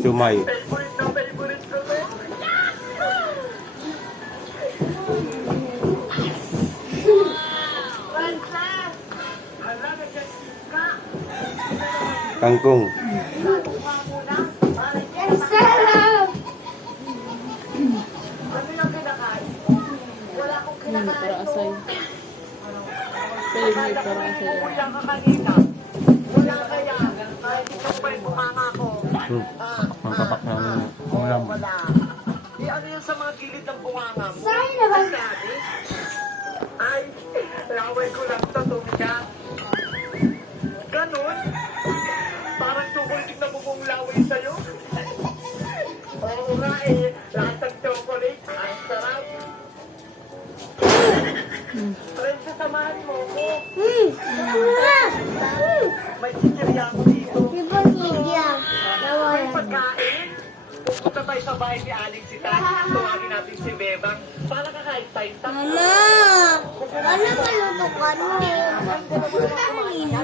Sumay. Favorite na favorite ko to. Hala, nag-check ka. Kangkong. Mukha mo na. Ang sarap! Ano yung kinakain? Wala akong kinakain. Para asay. Favorite para asay. Wala ka kanina. Wala kaya. Kahit ikaw pa yung bumanga ko. Mapapak na ang ulam. Wala. Di ano yung sa mga gilid ng bunganga mo? Sorry naman. Sabi? Ay, laway ko lang ito, Tumika. Ganon? Parang chocolate na bubong laway sa'yo. Oo nga eh, lahat ng chocolate, ang sarap. Friends, samahan mo ko. May chichirya ako dito. Di ba niya? May pagkain. Pupunta tayo sa bahay ni Alex Sita. Tuwagin natin si Bebang. Para kakain tayo. Mama! Ano maluto ka mo? Kanina.